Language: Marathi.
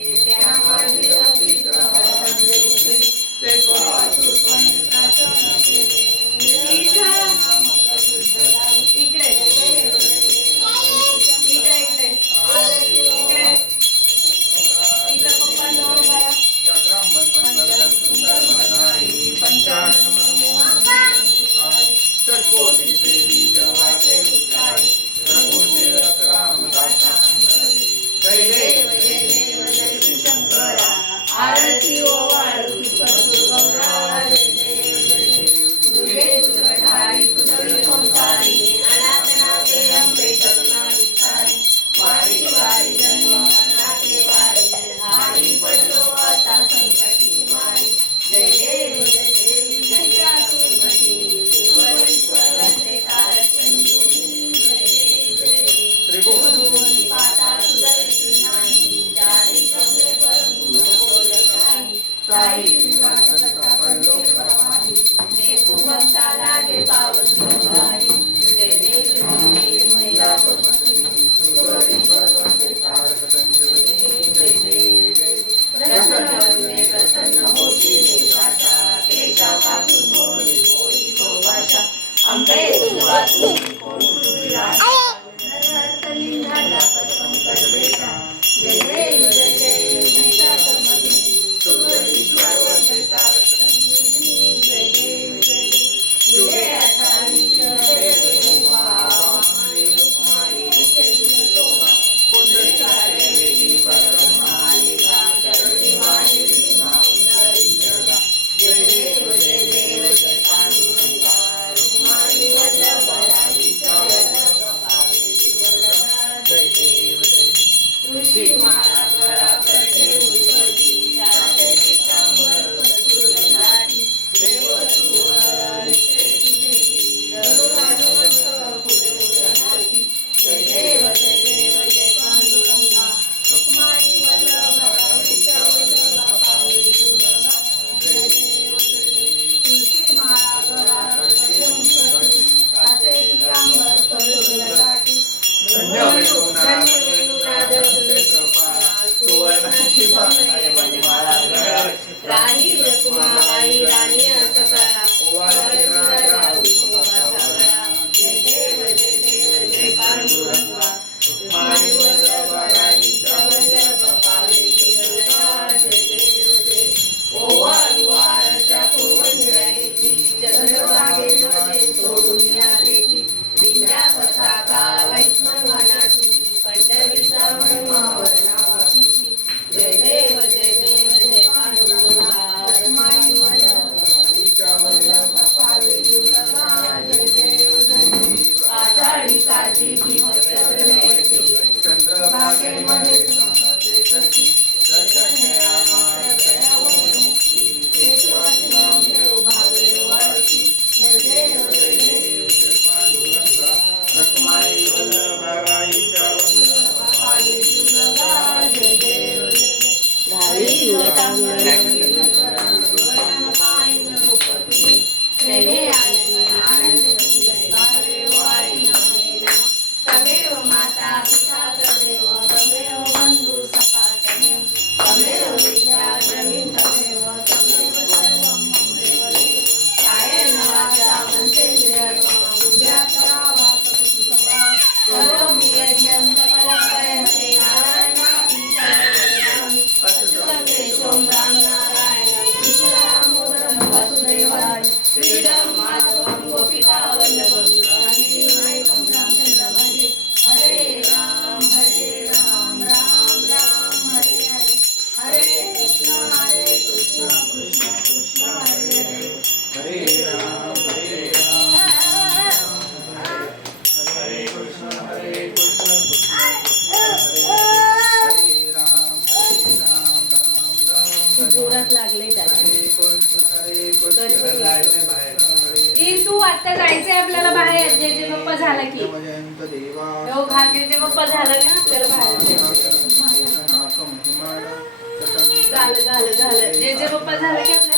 त्यामध्ये अतिरिक्त हळद उकळी ते वाचून प्रार्थना केले. इकडे इकडे इकडे इकडे इथं पप्पांजवळ बघा. जय देव जय देव जय श्री शंकरा आरती ओ आरती करतो गौरा. जय देव जय देव दुर्गे दुर्गधारी तुझे संसारी अनाथनाथे अंबे करुणा विस्तारी. वारी वारी जन्म मरणाचे वारी हारी पडलो आता संकटी मारी. जय देव जय देवी जय त्रासुमती सुवरीश्वर वंदे तारक संजीवनी. जय देव जय देव त्रिभुवनी पाता सुदर्शी नाही चारी कमले परंतु बोलत नाही. साई विवाद सता पडलो प्रवाही देखू भक्ता लागे पावती उभारी. जय देव जय देव महिलापती सुवरीश्वर वंदे तारक संजीवनी. जय देव जय प्रसन्न प्रसन्न होती देवाचा केशापासून बोली बोली तो भाषा. अंबे तुझा तुझी कोण विलासा लिंगाला पंकज बेटा. जय देव जय देव महिलापती सुवरीश्वर वंदे तारक संजीवनी. जय देव जय देव युगे अठारी माळा गळा करते उलटी चालते चित्तांवर कसूर लाटी. देव तुवर गरुडानवंत पुढे उतरती. जय देव जय देव जय पांडुरंगा रुक्माई वल्लभा विष्णू वल्लभा पावली दुर्गा. जय देव जय देव तुळशी माळा गळा करते उलटी चालते चित्तांवर कसूर लाटी. राणी रखुमाबाई राणी असका जय देव जय देव जय पांडुरंगा रुक्माई वल्लभा विष्णू वल्लभा पावली दुर्गा. जय देव जय ओवाळ वारच्या कोवंजळ्याची चंद्रभागेमध्ये सोडून या बेटी. दिंड्या पताका वैष्णवनाची पंढरीचा महिमा वर्णावाची. जय देव जय देव जय पांडुरंगा रुक्माई वल्लभा पावली दुर्गा. जय देव जय देव आषाढी कार्तिकी भक्तजनेची चंद्रभागेमध्ये करती. दर्शन घ्या माता दयावरून मुक्ती एकवासी देव भावे वाढती. जय देव जय देव जय पांडुरंगा रुक्माई वल्लभा वल्लभा पावली दुर्गा. जय देव जय घाली आनंद बारे वारी तमेव माता पिता तमेव तमेव बंधू सखा तमेव तमेव विद्या द्रविण तमेव तमेव सर्वं ममेव देव. कायेन वाचा मनसेन्द्रियर्वा बुद्ध्या करावा सकुशलवा करोमि यज्ञं सकलं परस्मै नारायणाति सर्वं अच्युतं केशवं राम नारायणं कृष्णदामोदरं वसुदेवाय श्रीराम माधवं गोपिका वल्लभं रामचन्द्रं भजे. हरे राम राम राम हरे हरे हरे कृष्ण कृष्ण कृष्ण हरे हरे. हरे राम हरे कृष्ण कृष्ण हरे राम जोरात लागले तीन. तू आता जायचंय आपल्याला बाहेर. जे जे पप्पा झाला की हो घाल. जे पप्पा झाला ना आपल्याला बाहेर झालं झालं झालं. जे जे पप्पा झालं की आपल्याला